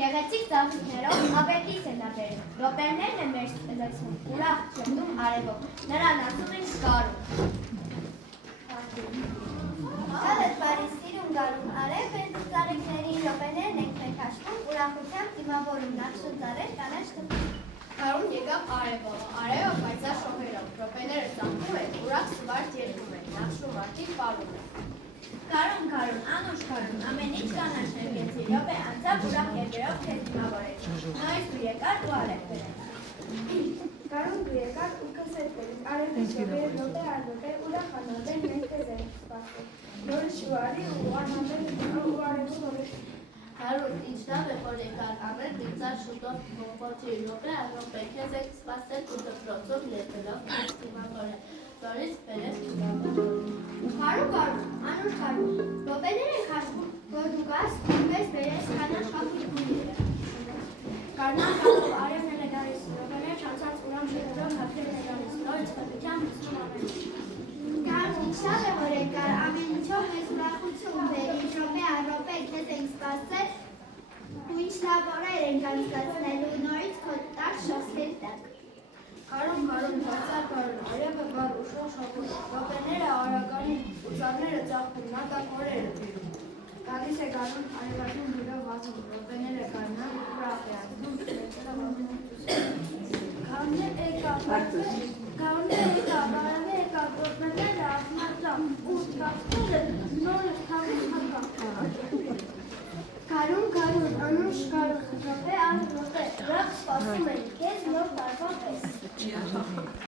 Գեղեցիկ ծաղիկներով ապերդիս է նա բերում, րոպեներն է մեր լցնում, ուրախ շփնում արևով, նրան ասում են կարուն։ Ալետ բարի սիրուն գարուն արև են ծաղիկներին, րոպեներն ենք մենք հաշվում, ուրախությամբ դիմավորում նախշուն ծառեր կանաչ թփում։ Կարուն եկավ արևով, արևը պայծառ շողերով, րոպեները ծաղկում են, ուրախ սվարթ երգում են, նախշուն մարդիկ պարում են։ Կարուն, անուշ կարուն, ամեն ինչ կանաչ ներկեցի, րոպե անցավ ուրախ երգերով քեզ դիմավորեց, նորից դու եկար ու արև բերեց։ Կարուն դու եկար ու քեզ հետ բերեց, արև ես րոպե առ րոպե, ուրախ անհատեն մենք քեզ ենք սպասում, նորից շուարի ու անհատեն ու արևը նորից։ Կարուն, ինչ լավ է, որ եկար ամեն դիցար շուտով բողոքի, րոպե առ րոպե քեզ ենք սպասել ու դպրոցով լետելով քեզ դիմավորել, նորից բերեց Կարուն, անուշ կարուն, րոպեներ ենք հաշվում, որ դու գաս ու քեզ բերես կանաչ խաղիկները։ Կարուն, արևն է գալիս, րոպեներ չանցած ուրախ շեղերով հագրեն է գալիս, նորից խնդրությամբ լցնում ամեն ինչ։ Կարուն, ինչ լավ է, որ եկար, ամեն ինչով մեզ ուրախություն բերի, րոպե առ րոպե քեզ ենք սպասել ու ինչ լավ օրեր ենք անցկացնելու, նորից քո տակ շոսեր տակ։ Կարուն, բարձր կարուն, արևը բար ուշող շողում, րոպեները արագանում ու ծառները ծաղկում, նա տակ օրերը տիրում։ Գալիս է կարուն, արևածին դուրով վազում, րոպեները կարնան, ուրախ է անցնում, մեջերը վազում Կարունը եկավ, արևը եկավ, րոպեները աղմատավ, ու ծաղկները նորից թաղում հատավ։ Կարուն, անուշ կարուն, րոպե առ րոպե, ուրախ սպասում ենք քեզ նոր տարվա պես։